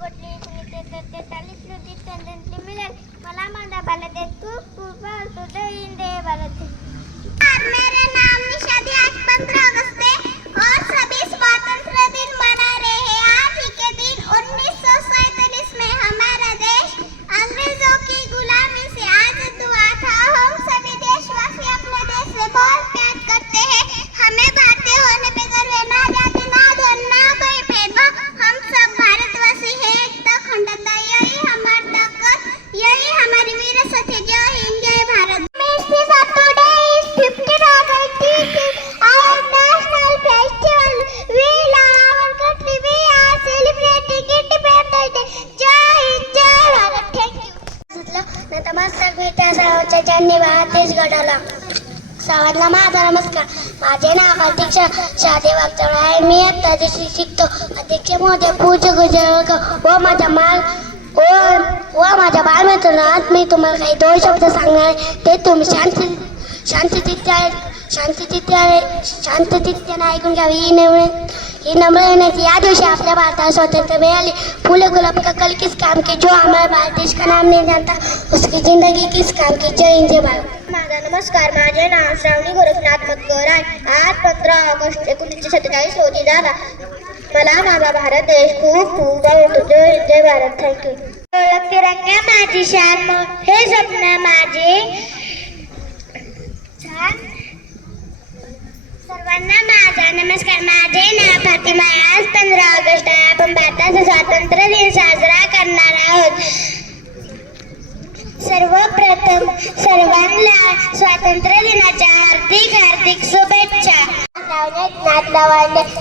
गोटली कुणी ते चालीस रुपये टंडन मिळेल मला माझा भारत देश खूप खूप आवडतो. जय हिंद जय भारत. मेरा नाम निशादी. आज 15 अगस्त है और सभी स्वतंत्र दिन मना रहे हैं. आज ही के दिन 1947 में हमारा देश अंग्रेजों की गुलामी से आजाद हुआ था. हम सभी देशवासी अपने देश से बहुत प्यार करते हैं. हमें भारतीय होने पे गर्व है. ना जाति ना धर्म ना कोई भेदभाव. हम सब भारतवासी हैं. एकता अखंडता यही हमारी ताकत, यही हमारी विरासत है. जय हिंद जय Bharat. Today is 15 August. It is our national festival. We love our country. We are celebrating Independence Day. जय हिंद जय भारत. Thank you. नतमस्तक मी त्या सर्वांच्या ज्यांनी भारत देश घडवला. सर्वांना माझा नमस्कार. माझे नाव अध्यक्ष शादी वागचौडा आहे. मी आता जशी शिकतो. अध्यक्ष महोदय पूज्य गुजर व माझ्या बालमित्रांनो, मी तुम्हाला काही 2 शब्द सांगणार आहे. ते तुम्ही शांतचित्ताने ऐकून घ्यावी. ही नम्र विनंती. या दिवशी आपल्या भारताला स्वातंत्र्य मिळाले. फूल गुलाब का कल किस काम की, जो हमारे भारत देश का नाम नहीं जानता उसकी जिंदगी किस काम की. जय हिंद जय भारत. माझा नमस्कार. माझे नाव श्रावणी गोरखनाथ मतकर आहे. आज 15 ऑगस्ट 1947 रोजी झाला. मला माझा भारत देश खूप खूप आवडतो. जय हिंद जय भारत. थँक्यू. तिरंगा माझी शान, हे स्वप्न माझे. सर्वांना माझा नमस्कार. माझे नाव फातिमा. आज 15 ऑगस्ट आहे. आपण भारताचा स्वातंत्र्य दिन साजरा करणार आहोत. सर्वप्रथम सर्वांना स्वातंत्र्य दिनाच्या हार्दिक शुभेच्छा.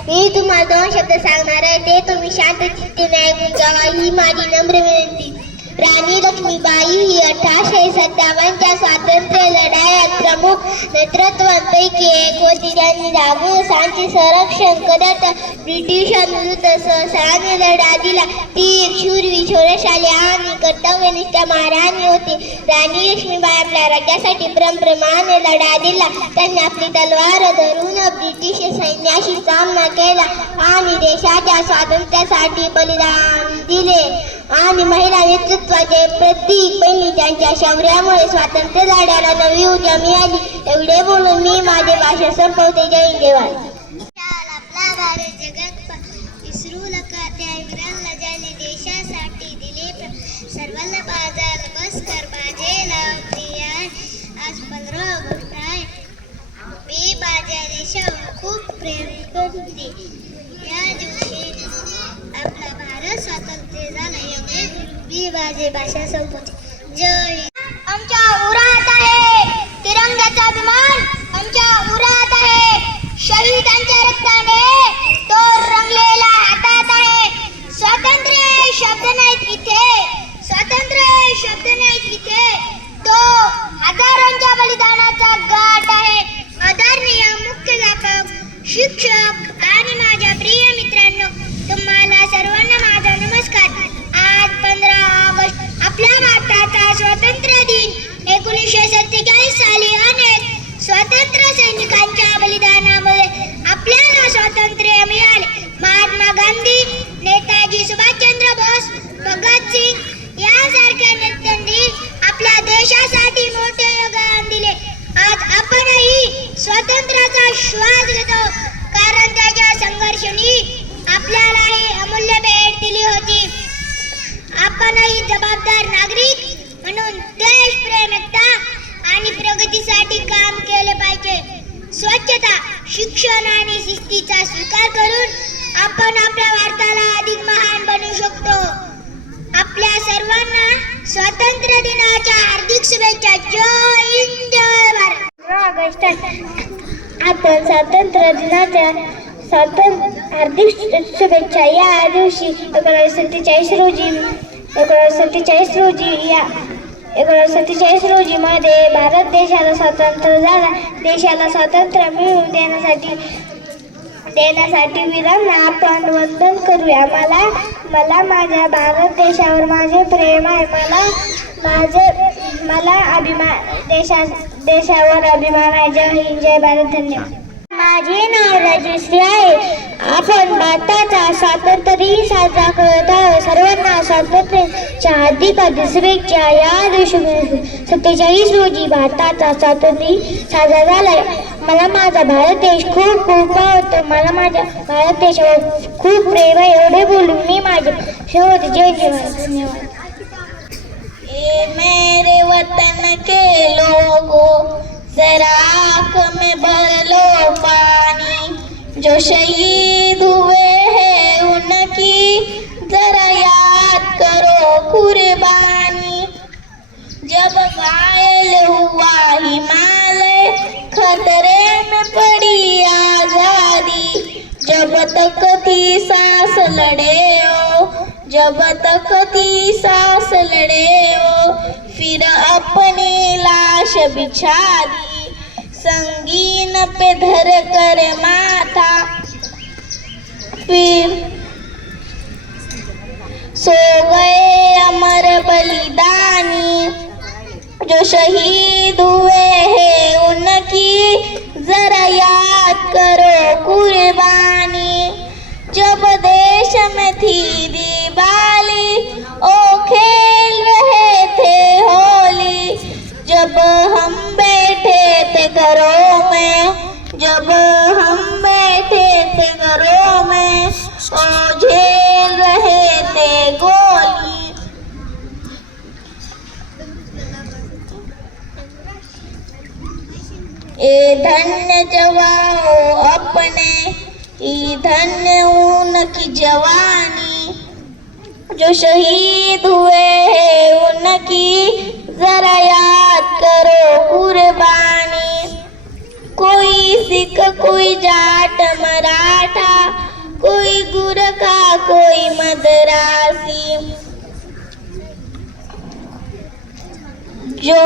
मी तुम्हाला 2 शब्द सांगणार आहे. ते तुम्ही शांतचित्ताने ऐकून घ्यावा. ही माझी नम्र विनंती. राणी लक्ष्मीबाई ही 1857च्या स्वातंत्र्य लढाईत प्रमुख नेतृत्वांपैकी एक होती. त्यांनी जागोजागी संरक्षण करत ब्रिटिशांविरुद्ध साहसाने लढा दिला. ती एक शूरवीर, शौर्यशाली आणि कर्तव्यनिष्ठ महाराणी होती. राणी लक्ष्मीबाई आपल्या राज्यासाठी प्रमाणे लढा दिला. त्यांनी आपली तलवार धरून ब्रिटिश सैन्याशी सामना केला आणि देशाच्या स्वातंत्र्यासाठी बलिदान दिले. आणि महिला नेतृत्वाचे प्रतीक बनली. त्यांच्या शौर्यामुळे स्वातंत्र्य लढ्याला नवी ऊर्जा मिळाली. एवढे बोलून मी माझे भाषण संपवते. जय हिंद जय भारत. आपला भारत जगात विसरू नका. त्या इंग्रजांना ज्याने देशासाठी दिले. सर्वांना माझा नमस्कार. माझे नाव प्रिया. आज 15 ऑगस्ट आहे. मी माझ्या देशावर खूप प्रेम करते. या दिवशी आपला भारत स्वातंत्र्य झाला. एवढे मी माझे भाषण संपवते. जय. आमच्या उरात आहे तिरंग्याचा अभिमान. आमच्या उरात आहे शहीदांच्या रक्ताने तो रंगलेला हातात आहे. स्वातंत्र्य शब्द नाहीत इथे. स्वातंत्र्य शब्द नाहीत इथे. तो हजारांच्या बलिदानाचा घाट आहे. आदरणीय मुख्याध्यापक, शिक्षक आणि माझ्या प्रिय मित्रांनो, तुम्हाला सर्वांना माझा नमस्कार. आज 15 ऑगस्ट आपल्या भारताचा स्वातंत्र्य दिन. 1947 साली अनेक स्वातंत्र्य सैनिकांच्या बलिदानामुळे आपल्याला स्वातंत्र्य मिळाले. महात्मा गांधी, नेताजी सुभाषचंद्र बोस, भगतसिंग यासारख्या नेत्यांनी आपल्या देशासाठी मोठे योगदान दिले. आज आपणही स्वातंत्र्याचा श्वास घेतो, कारण त्याच्या संघर्षाने आपल्याला ही अमूल्य भेट दिली होती. आपणही जबाबदार नागरिक म्हणून देशप्रेम, एकता आणि प्रगतीसाठी काम केले पाहिजे. स्वच्छता, शिक्षण आणि शिस्तीचा स्वीकार करून आपण आपल्या भारताला अधिक महान बनवू शकतो. आपल्या सर्वांना स्वातंत्र्य दिनाच्या हार्दिक शुभेच्छा. जय हिंद जय भारत. 15 ऑगस्ट आपण स्वातंत्र्य दिनाच्या हार्दिक शुभेच्छा. या दिवशी 1947 रोजी मध्ये भारत देशाला स्वातंत्र्य झाला. देशाला स्वातंत्र्य मिळवून देण्यासाठी वीरांना आपण वंदन करूया. मला माझ्या भारत देशावर माझे प्रेम आहे. मला देशावर अभिमान आहे. जय हिंद जय भारत. धन्यवाद. माझे नाव राजश्री आहे. आपण भारताचा स्वातंत्र्य दिन साजरा करत आहोत. सर्वांना स्वातंत्र्याच्या हार्दिक शुभेच्छा. या दिवशी 47 रोजी भारताचा स्वातंत्र्य दिन साजरा झालाय. मला माझा भारत देश खूप खूप आवडतो. मला माझ्या भारत देशावर खूप प्रेम आहे. एवढे बोलून मी माझे शेवट जय जय भारत. धन्यवाद. ये मेरे वतन के लोगों, जरा आँख में भर लो पानी. जो शहीद हुए हैं उनकी जरा याद करो कुर्बानी. जब घायल हुआ हिमालय, खतरे में पड़ी आजादी. जब तक थी सांस लड़े हो, जब तक थी सांस लड़े हो, फिर अपनी लाश बिछा दी. संगीन पे धर कर माथा, फिर सो गए अमर बलिदानी. जो शहीद हुए हैं उनकी जरा याद करो कुर्बानी. जब देश में थी दिवाली, ओ खेल रहे थे होली. जब हम बैठे थे घरों में, जब हम बैठे थे घरों में, ओ झेल रहे थे गोली. ए धन्य जवाओ अपने, ई धन्य उनकी जवानी. जो शहीद हुए हैं उनकी जरा याद करो कुर्बानी. कोई सिख, कोई जाट मराठा, कोई गुरखा, कोई मद्रासी. जो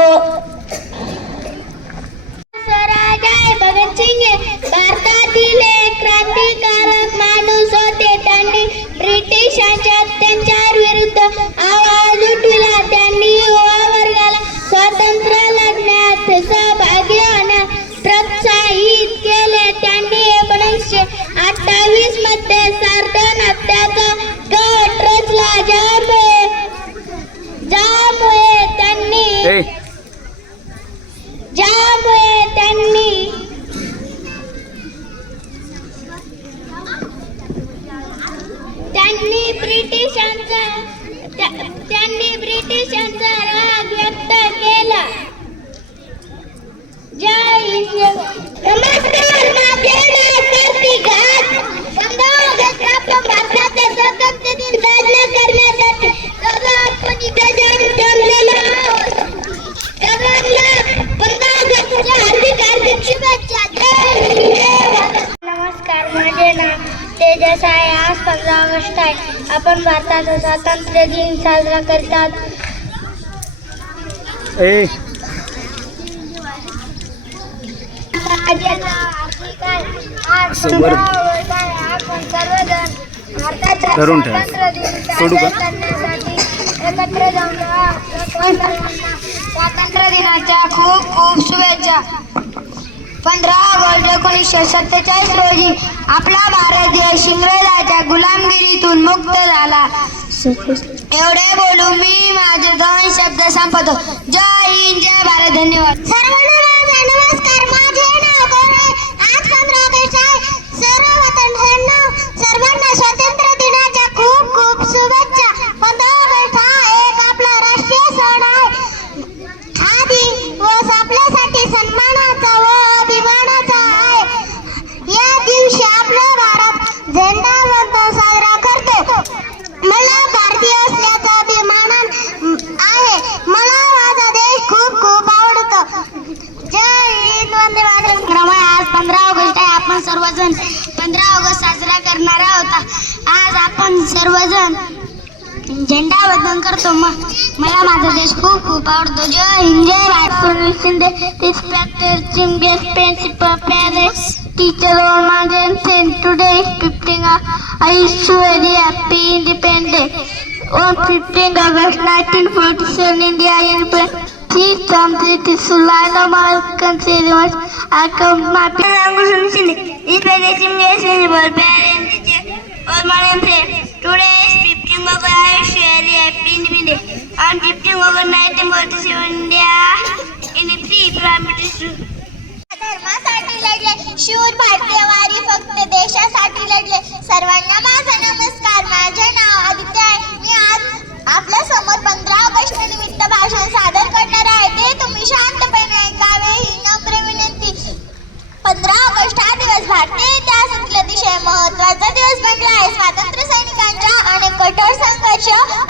स्वराज आहे. भगतसिंग हे भारतातील एक क्रांतिकारक माणूस होते. त्यांनी ब्रिटिशांच्या अत्याचार विरुद्ध आवाज उठविला. त्यांनी युवा वर्गाला स्वातंत्र्य लढण्यात सहभागी होण्यास प्रोत्साहित केले. त्यांनी 1928 मध्ये सार्थ नाट्याचा गट रचला. ज्यामुळे त्यांनी ब्रिटिशांचा राग व्यक्त केला. जय हिंद. नमस्कार. माझे नाव कार्तिक घाट. 15 ऑगस्ट आपण भारताचा स्वातंत्र्य दिन साजरा करण्यासाठी सर्व आपण इथे जमलेलो आहोत. सर्वांना 15 ऑगस्टच्या हार्दिक शुभेच्छा. जय हिंद. नमस्कार. माझे नाव तेजस आहे. आज 15 ऑगस्ट आहे. आपण भारताचा स्वातंत्र्य दिन साजरा करतात. आज 15 ऑगस्ट आहे. आपण सर्वजण भारताचा स्वातंत्र्य दिन साजरा करण्यासाठी एकत्र जमलो आहोत. स्वातंत्र्य दिनाच्या खूप खूप शुभेच्छा. 15 ऑगस्ट 1947 रोजी आपला भारत देश इंग्रजांच्या गुलामगिरीतून मुक्त झाला. एवढे बोलून मी माझे 2 शब्द संपवतो. जय हिंद, जय भारत. धन्यवाद. सर्वांना माझा नमस्कार. माझे नाव गौरव. आज 15 ऑगस्ट आहे. सर्वांना स्वातंत्र्य दिनाच्या खूप खूप शुभेच्छा. 15 ऑगस्ट हा एक आपला राष्ट्रीय सण आहे. हा दिवस आपल्यासाठी सन्मानाचा व अभिमानाचा आहे. या दिवशी आपला भारत झेंडा वंदन साजरा करतो. मला भारतीय असल्याचा अभिमान आहे. मला माझा देश खूप खूप आवडतो. जय हिंद, वंदे मातरम. आज 15 ऑगस्ट आहे. आपण सर्वजण 15 ऑगस्ट साजरा करणार आहोत. आज आपण सर्वजण झेंडा वंदन करतो. मला माझा देश खूप खूप आवडतो. जय हिंद, जय Bharat. Respected chief guests principal parents teacher of my and today is 15 I is very happy independent. On 15 August 1947 India independent. Please come to the Sulana American Ceremony. I come my Inspiration is visible, parents, teachers, all modern friends. Today is 15 August. I wish you a very happy Independence Day. On 15 August 1947, India in a free prime धर्मासाठी लढले, शूर भारतीय वारी फक्त देशासाठी लढले. सर्वांना माझा नमस्कार. माझे नाव आदित्य आहे. मी आज आपल्या समोर 15 ऑगस्ट निमित्त भाषण सादर करणार आहे. ते तुम्ही शांतपणे ऐकावे ही नम्र विनंती. 15 ऑगस्ट हा दिवस भारतीय इतिहासातील अतिशय महत्त्वाचा दिवस बनला आहे. स्वातंत्र्य सैनिकांच्या अनेक कठोर संघर्ष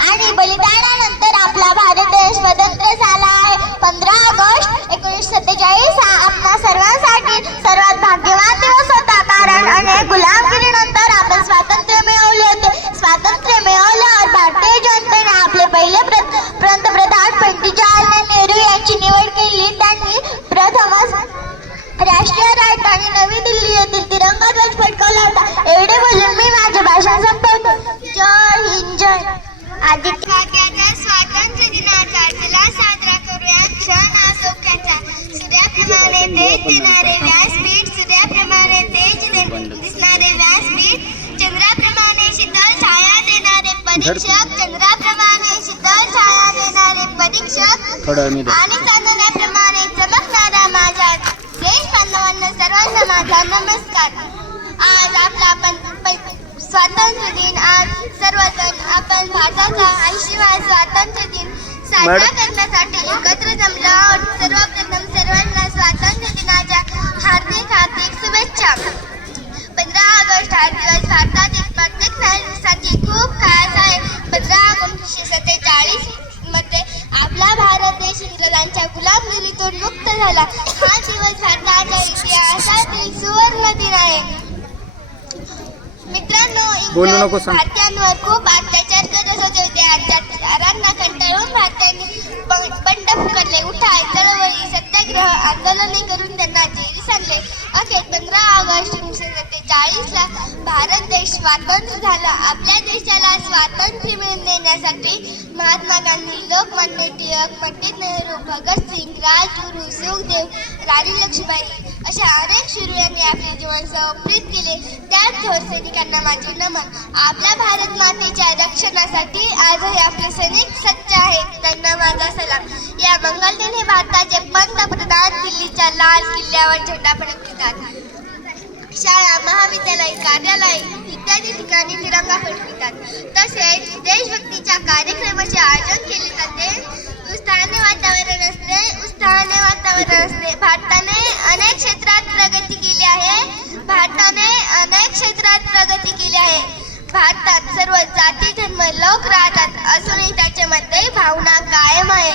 आणि बलिदानानंतर आपला भारत देश स्वतंत्र झाला आहे. 15 ऑगस्ट 1947 हा आपल्या सर्वांसाठी सर्वात भाग्यवान दिवस होता, कारण अनेक गुलामगिरीनंतर आपण स्वातंत्र्य मिळवले होते. स्वातंत्र्य मिळवल्यावर भारतीय जनतेने आपले पहिले पंतप्रधान पंडित जवाहरलाल नेहरू यांची निवड केली. त्यांनी प्रथमच राष्ट्रीय राजधानी नवी दिल्ली येथील तिरंगा ध्वज फडकवला होता. एवढे बोलून मी माझे भाषण संपवतो. जय हिंद, जय. आदित्य स्वातंत्र्य दिनाचा चला साजरा करूया क्षण असौख्याचा. सूर्याप्रमाणे तेज देणारे व्यासपीठ, सूर्याप्रमाणे तेज दिसणारे व्यासपीठ, चंद्राप्रमाणे शीतल छाया देणारे परीक्षक, चंद्राप्रमाणे शीतल छाया देणारे परीक्षक आणि चांदण्याप्रमाणे चमकणारा माझा देश बांधवांना सर्वांना माझा नमस्कार. आज आपला स्वातंत्र्य दिन. आज सर्वजण आपण भारताचा 80वा स्वातंत्र्य दिन साजरा करण्यासाठी एकत्र जमलो आहोत. सर्वप्रथम सर्वांना स्वातंत्र्य दिनाच्या हार्दिक हार्दिक शुभेच्छा. 15 ऑगस्ट हा दिवस भारतातील प्रत्येक नागरिकासाठी खूप खास आहे. 15 ऑगस्ट 1947 मध्ये आपला भारत देश इंग्रजांच्या गुलामगिरीतून मुक्त झाला. हा दिवस भारताच्या इतिहासातील सुवर्ण दिन आहे. मित्रांनो, इंग्रज भारतीयांवर खूप अत्याचार करत होते. त्या अत्याचारांना कंटाळून भारतीयांनी बंड फुकटले, उठाय, चळवळी, सत्याग्रह आंदोलने करून त्यांना जेरी सांडले. अखेर 15 ऑगस्ट 1947 ला भारत देश स्वतंत्र झाला. आपल्या देशाला स्वातंत्र्य मिळवून देण्यासाठी महात्मा गांधी, लोकमान्य टिळक, पंडित नेहरू, भगतसिंग, राजगुरू, सुखदेव, राणी लक्ष्मीबाई अशा अनेक शूरांनी आपले जीवन समर्पित केले. त्याच थोर सैनिकांना माझे नमन. आपल्या भारत मातेच्या रक्षणासाठी आजही आपले सैनिक सज्ज आहेत. त्यांना माझा सलाम. या मंगलदिनी हे भारताचे पंतप्रधान दिल्लीच्या लाल किल्ल्यावर झेंडा फडकवितात. शाळा, महाविद्यालय, कार्यालय इत्यादी ठिकाणी तिरंगा फडकवितात. तसेच देशभक्तीच्या कार्यक्रमाचे आयोजन केले जाते. उत्साहाने वातावरण असते. भारताने अनेक क्षेत्रात प्रगती केली आहे. भारतात सर्व जाती धर्म लोक राहतात, असूनही त्याच्यामध्ये भावना कायम आहे.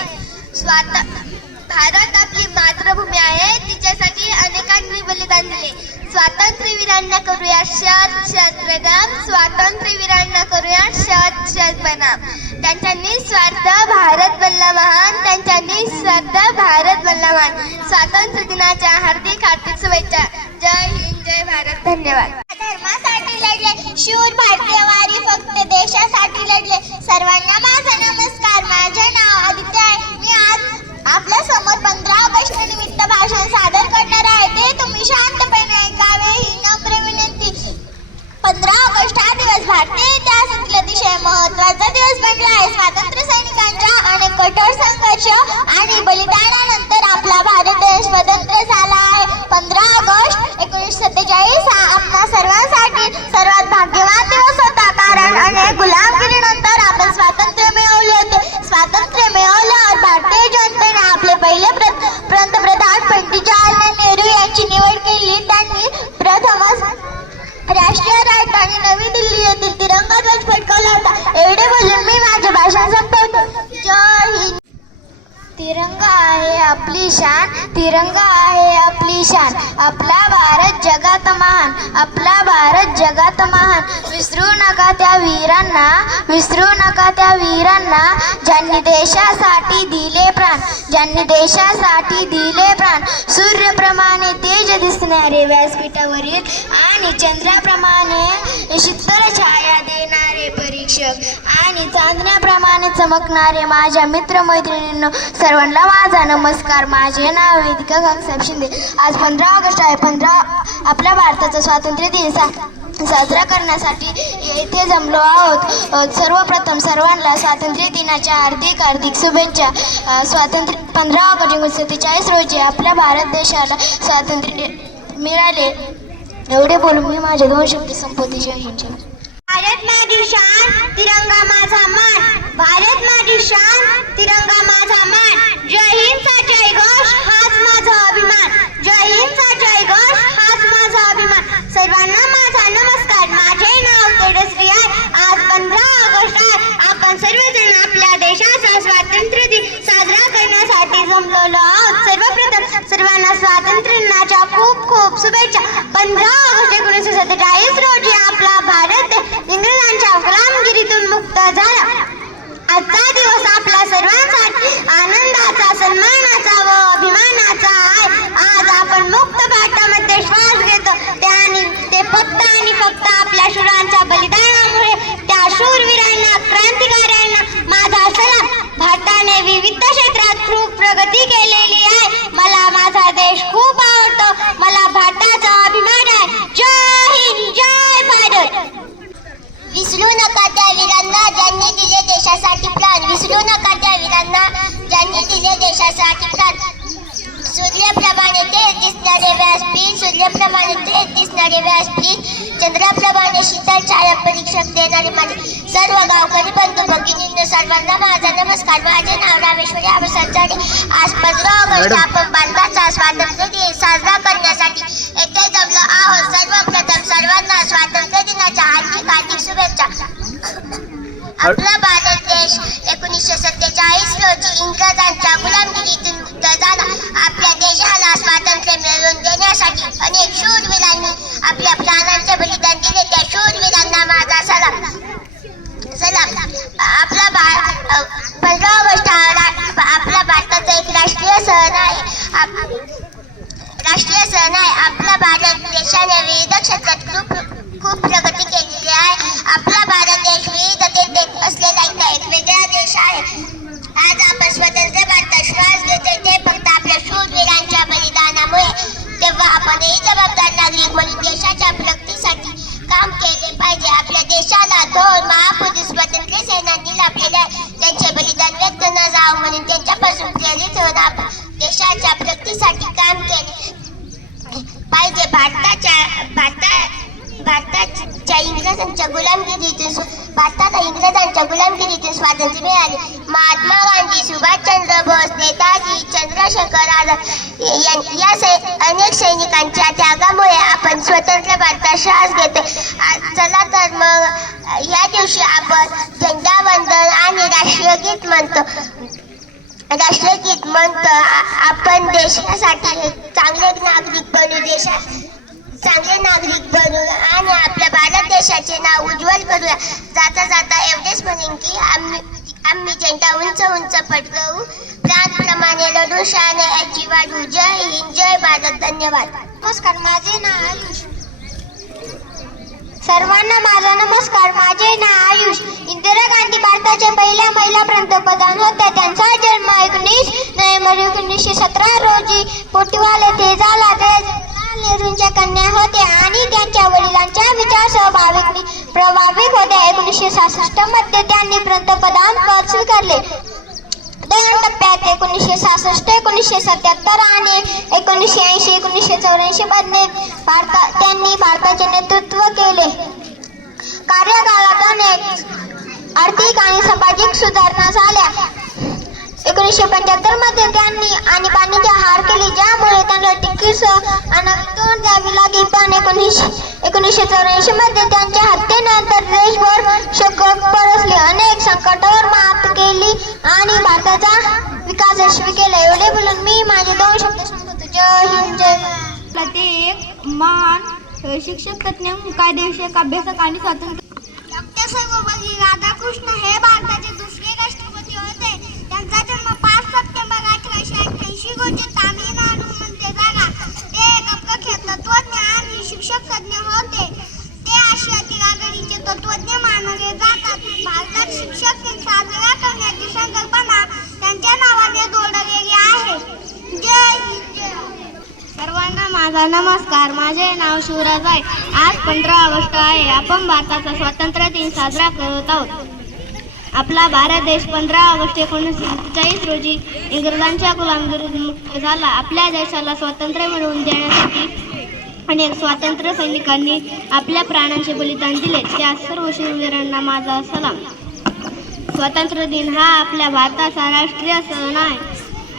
भारत आपली मातृभूमी आहे. तिच्यासाठी अनेकांनी बलिदान दिले. स्वातंत्र्यवीरांना करूया शत प्रणाम. स्वातंत्र्यवीरांना करूया शत प्रणाम. त्यांचा निस्वार्थ भारत बनला महान. स्वातंत्र्य दिनाच्या हार्दिक हार्दिक शुभेच्छा. जय हिंद, जय भारत. धन्यवाद. धर्मासाठी लढले, शूर भारतीय वारी फक्त देशासाठी लढले. सर्वांना माझा नमस्कार. माझे नाव आदित्य आहे. मी आज आपल्या समोर 15 ऑगस्ट निमित्त भाषण सादर करणार आहे. ते तुम्ही शांतपणे ऐकावे ही नम्र विनंती. 15 ऑगस्ट हा दिवस भारतीय इतिहासातील अतिशय महत्त्वाचा दिवस बनला आहे. स्वातंत्र्य सैनिकांच्या अनेक कठोर संघर्ष आणि बलिदानानंतर आपला भारत देश स्वतंत्र झाला आहे. 15 ऑगस्ट 1947 हा आपल्या सर्वांसाठी सर्वात भाग्यवान दिवस होता, कारण अनेक गुलामगिरीनंतर आपण स्वातंत्र्य मिळवले होते. स्वातंत्र्य मिळवल्यावर भारतीय जनतेने आपले पहिले पंतप्रधान पंडित जवाहरलाल नेहरू यांची निवड केली. त्यांनी प्रथमच राष्ट्रीय राजधानी नवी दिल्ली येथील तिरंगा ध्वज फडकवला होता. एवढे बोलून मी माझे भाषण संपवतो. जय हिंद. तिरंगा आहे आपली शान, तिरंगा आहे आपली शान. आपला भारत जगात महान, आपला भारत जगात महान. विसरू नका त्या वीरांना, विसरू नका त्या वीरांना, ज्यांनी देशासाठी दिले प्राण, ज्यांनी देशासाठी दिले प्राण. सूर्याप्रमाणे तेज दिसणारे व्यासपीठावरील आणि चंद्राप्रमाणे शीतल छाया देणारे परी शिक्षक आणि चांदण्याप्रमाणे चमकणारे माझ्या मित्रमैत्रिणींनो, सर्वांना माझा नमस्कार. माझे नाव वेदिका काकासाहेब शिंदे. आज 15 ऑगस्ट आहे. आपल्या भारताचा स्वातंत्र्य दिन साजरा करण्यासाठी येथे जमलो आहोत. सर्वप्रथम सर्वांना स्वातंत्र्य दिनाच्या हार्दिक शुभेच्छा. 15 ऑगस्ट 1947 रोजी आपल्या भारत देशाला स्वातंत्र्य मिळाले. एवढे बोलून मी माझे 2 शब्द संपवते. जय हिंद. भारत माझी शान, तिरंगा माझा मान. भारत माझी शान, तिरंगा माझा मान. जय हिंदचा जय घोष हाच माझा अभिमान. जय हिंदचा जय घोष हाच माझा अभिमान. सर्वांना माझा नमस्कार. माझे नाव तेजश्री आहे. आज 15 ऑगस्ट आहे. आपण सर्वजण आपल्या देशाचा स्वातंत्र्य दिन साजरा करण्यासाठी जमलेलो आहोत. सर्वप्रथम सर्वांना स्वातंत्र्य दिनाच्या खूप खूप शुभेच्छा. 15 ऑगस्ट 1947 रोजी आपला भारत इंग्रजांच्या गुलामगिरीतून मुक्त झाला. आजचा दिवस आपल्या सर्वांसाठी आनंदाचा, सन्मानाचा व अभिमानाचा आहे. आज आपण मुक्त भारतामध्ये श्वास घेतो ते फक्त आणि फक्त आपल्या शूरांच्या बलिदानामुळे. त्या शूरवीरांना, क्रांतिकारकांना माझा सलाम. भारताने विविध क्षेत्रात खूप प्रगती केलेली आहे. मला माझा देश खूप आवडतो. मला भारताचा अभिमान आहे. जय हिंद, जय भारत. विसरू नका त्या वीरांना ज्यांनी दिले देशासाठी प्राण. विसरू नका त्या वीरांना ज्यांनी दिले देशासाठी प्राण. सूर्याप्रमाणे तेज दिसणारे व्यासपीठ, सूर्याप्रमाणे तेज दिसणारे व्यासपीठ, चंद्राप्रमाणे शीतल छाया परीक्षक देणारे माझे सर्व गावकरी बंधू भगिनींनो, सर्वांना माझा नमस्कार. माझे नाव रामेश्वरी आबासाहेब झाडे. आज 15 ऑगस्ट आपण भारताचा स्वातंत्र्य दिन साजरा करण्यासाठी येथे जमलो आहोत. सर्वप्रथम सर्वांना स्वातंत्र्य दिनाच्या हार्दिक शुभेच्छा. आपला भारत देश 1947 रोजी इंग्रजांच्या गुलामगिरीतून मुक्त झाला. आपल्या देशाला स्वातंत्र्य मिळवून देण्यासाठी अनेक शूरवीरांनी आपल्या प्राणांचे बलिदान दिले. त्या शूरवीरांना माझा सलाम. आपला 15 ऑगस्ट आपला भारताचा एक राष्ट्रीय सण आहे. आपला भारत देशाने विविध क्षेत्रात खूप प्रगती केलेली आहे. आपला भारत देश विविधतेत असलेला एक वेगळा देश आहे. आज आपण स्वतंत्र भारतात श्वास घेतोय ते फक्त आपल्या शूरवीरांच्या बलिदानामुळे. तेव्हा आपणही जबाबदार नागरिक म्हणून देशाच्या प्रगतीसाठी काम केले पाहिजे. आपल्या देशाला 2 महापुरुष स्वातंत्र्य सेनानी लाभलेले आहे. त्यांचे बलिदान व्यक्त न जावं म्हणून त्यांच्यापासून प्रेरित होऊन आपण देशाच्या प्रगतीसाठी काम केले पाहिजे. भारताला इंग्रजांच्या गुलामगिरीतून स्वातंत्र्य मिळाले. महात्मा गांधी, सुभाषचंद्र बोस, नेताजी, चंद्रशेखर आझाद या अनेक सैनिकांच्या त्यागामुळे आपण स्वतंत्र भारतात श्वास घेतो. चला तर मग या दिवशी आपण झेंडावंदन आणि राष्ट्रीय गीत म्हणतो. आपण देशासाठी चांगले नागरिक बनू आणि आपल्या भारत देशाचे नाव उज्ज्वल करूया. जाता जाता एवढेच म्हणेन की आम्ही झेंडा उंच उंच फडकवू, प्राणप्रमाणे लढू, शहाणे वाढू. जय हिंद, जय भारत. धन्यवाद. नमस्कार. माझे नाव आयुष. सर्वांना माझा नमस्कार. माझे नाव आयुष. इंदिरा गांधी भारताच्या पहिल्या महिला पंतप्रधान होत्या. त्यांचा जन्म 19 नोव्हेंबर 1917 रोजी पोटीवाल येथे झाला. ते नेहरूंच्या कन्या होत्या आणि त्यांच्या वडिलांच्या विचारांसह प्रभावित होत्या. 1966 मध्ये त्यांनी पंतप्रधान पद स्वीकारले. 2 टप्प्यात 1966, 1977 आणि 1980, 1984 मध्ये त्यांनी भारताचे नेतृत्व केले. कार्यकाळात अनेक आर्थिक आणि सामाजिक सुधारणा झाल्या. 1975 मध्ये त्यांनी आणीबाणीची हार केली, ज्यामुळे त्यांना तिकीटसह तोंड द्यावी लागली. पण 1984 मध्ये त्यांच्या हत्येनंतर देशभर शोक पसरले. अनेक संकटावर मात केली आणि भारताचा विकास यशस्वी केला. एवढे बोलून मी माझे 2 शब्द संपवतो. जय हिंद, जय भारत. ते एक महान शिक्षक, तज्ञ, कायदेविषयक अभ्यासक आणि स्वातंत्र्य डॉक्टर सर्वपल्ली राधाकृष्ण हे भारताचे दुसरे राष्ट्रपती होते. त्यांचा जन्म 5 सप्टेंबर 1888 रोजी तामिळनाडूमध्ये झाला. ते एक प्रख्यात तत्वज्ञ आणि शिक्षक तज्ञ होते. ते आशियातील आघाडीचे तत्वज्ञ मानले जातात. माझा नमस्कार. माझे नाव शिवराज आहे. आज 15 ऑगस्ट आहे. आपण भारताचा स्वातंत्र्य दिन साजरा करत आहोत. आपला भारत देश 15 ऑगस्ट 1947 रोजी इंग्रजांच्या गुलामगिरीतून मुक्त झाला. आपल्या देशाला स्वातंत्र्य मिळवून देण्यासाठी अनेक स्वातंत्र्य सैनिकांनी आपल्या प्राणांचे बलिदान दिले. त्या सर्व शूरवीरांना माझा सलाम. स्वातंत्र्य दिन हा आपल्या भारताचा राष्ट्रीय सण आहे.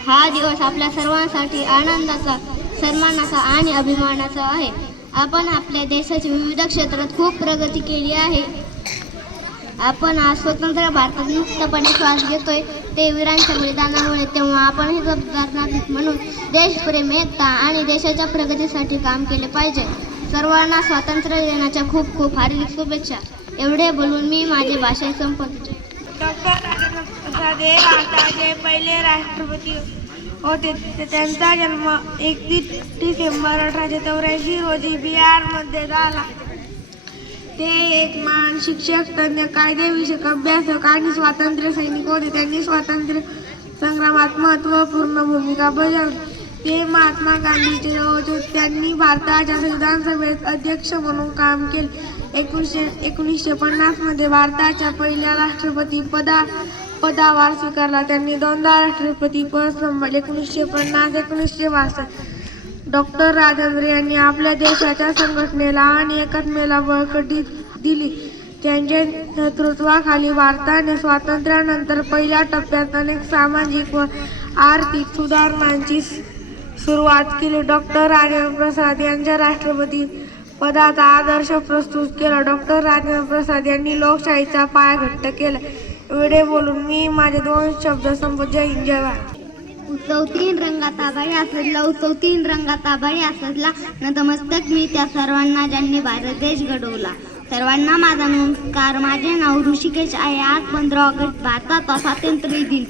हा दिवस आपल्या सर्वांसाठी आनंदाचा, सन्मानाचा आणि अभिमानाचा आहे. आपण आपल्या देशाच्या विविध क्षेत्रात खूप प्रगती केली आहे. आपण आज स्वतंत्र भारतात मुक्तपणे श्वास घेतोय ते वीरांच्या बलिदानामुळे. तेव्हा आपण हे जबाबदार नागरिक म्हणून देशप्रेम, एकता आणि देशाच्या प्रगतीसाठी काम केले पाहिजे. सर्वांना स्वातंत्र्य दिनाच्या खूप खूप हार्दिक शुभेच्छा. एवढे बोलून मी माझे भाषण संपवतो. डॉक्टर राजेंद्र प्रसाद हे भारताचे पहिले राष्ट्रपती होते. त्यांचा जन्म 31 डिसेंबर 1884 रोजी बिहारमध्ये झाला. ते एक महान शिक्षक, तज्ञ, कायदेविषयक अभ्यासक आणि स्वातंत्र्य सैनिक होते. त्यांनी स्वातंत्र्य संग्रामात महत्त्वपूर्ण भूमिका बजावली. ते महात्मा गांधींचे जवळचे होते. त्यांनी भारताच्या संविधान सभेत अध्यक्ष म्हणून काम केले. 1950 मध्ये भारताच्या पहिल्या राष्ट्रपती पदाभार स्वीकारला. त्यांनी 2दा राष्ट्रपती पद सांभाळले. 1950 1962 डॉक्टर राजेंद्र यांनी आपल्या देशाच्या संघटनेला आणि एकात्मतेला बळकटी दिली. त्यांच्या नेतृत्वाखाली भारताने स्वातंत्र्यानंतर पहिल्या टप्प्यात अनेक सामाजिक व आर्थिक सुधारणांची सुरुवात केली. डॉक्टर राजेंद्र प्रसाद यांच्या राष्ट्रपती पदाचा आदर्श प्रस्तुत केला. डॉक्टर राजेंद्र प्रसाद यांनी लोकशाहीचा पाया घट्ट केला. एवढे बोलून मी माझे 2 शब्द संपवतो. जय हिंद, जय भारत. उत्सव 3 रंगात आभाळी असला, उत्सव 3 रंगात आभाळी असला, नतमस्तक मी त्या सर्वांना ज्यांनी भारत देश घडवला. सर्वांना माझा नमस्कार. माझे नाव ऋषिकेश आहे. आज 15 ऑगस्ट भारताचा स्वातंत्र्य दिन.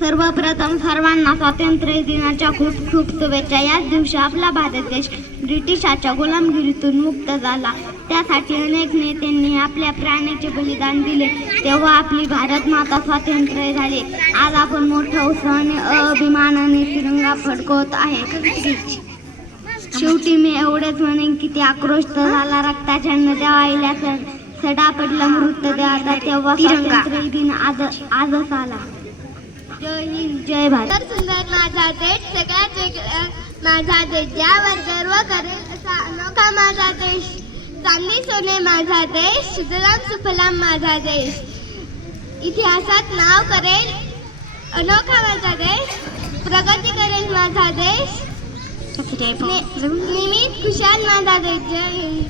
सर्वप्रथम सर्वांना स्वातंत्र्य दिनाच्या खूप खूप शुभेच्छा. याच दिवशी आपला भारत देश ब्रिटिशाच्या गुलामगिरीतून मुक्त झाला. त्यासाठी अनेक नेत्यांनी आपल्या प्राणाचे बलिदान दिले. तेव्हा आपली भारत माता स्वातंत्र्य झाले. आज आपण मोठ्या उत्साहाने अभिमानाने तिरंगा फडकवत आहे. शेवटी मी एवढेच म्हणेन की ते आक्रोश झाला रक्ताच्या नद्या वाहिल्या, सडा पडला मृतदेहाचा, तेव्हा स्वातंत्र्य दिन आजच आला. जय हिंद, जय भारत. तर सुंदर माझा देश, सगळ्यात वेगळा माझा देश, ज्यावर गर्व करेल असा अनोखा माझा देश. चांदी सोने माझा देश, सुजलाम सुफलाम माझा देश. इतिहासात नाव करेल अनोखा माझा देश. प्रगती करेल माझा देश. निमित खुशाल माझा देश. जय हिंद.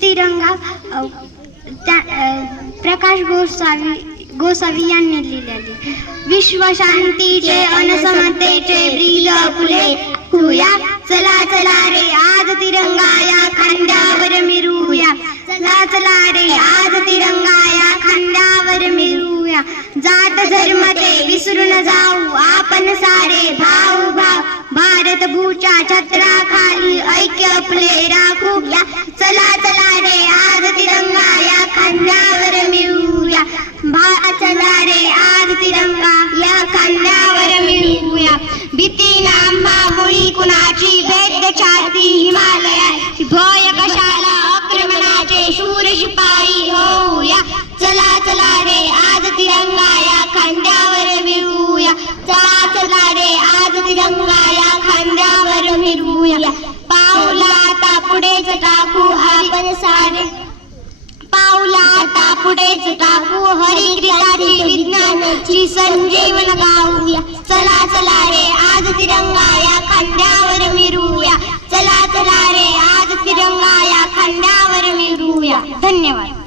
तिरंगा प्रकाश गोसावी यांनी लिहिलेली. विश्व शांतीचे अनसमतेचे ब्रीद फुले होऊया. चला चला रे आज तिरंगा या खांद्यावर मिरूया. चला चला रे आज तिरंगा या खांद्यावर मिरूया. जात धर्म ते विसरून जाऊ आपण सारे भाऊ भाऊ. भारत भूच्या छत्राखाली ऐक्य आपले राखूया. चला चला रे आज तिरंगा या खांद्यावर मिळूया. चला रे आज तिरंगा या खांद्यावर मिळूया. भीती नांबा मुळी कुणाची, भेद छाती हिमालयाची, भय कशाला आक्रमणाचे शूर शिपाई होऊया. चला चला रे आज तिरंगा या खांद्यावर मिळूया. चला चला रे आज तिरंगा या खांद्यावर मिळूया. पाऊला आता पुढेच टाकू आपण सारे, पाऊला आता पुढेच टाकू हरिकृताची विज्ञानाची संजीवन गाऊया. चला चला रे आज तिरंगा या खांद्यावर मिरूया. चला चला रे आज तिरंगा या खांद्यावर मिरूया. धन्यवाद.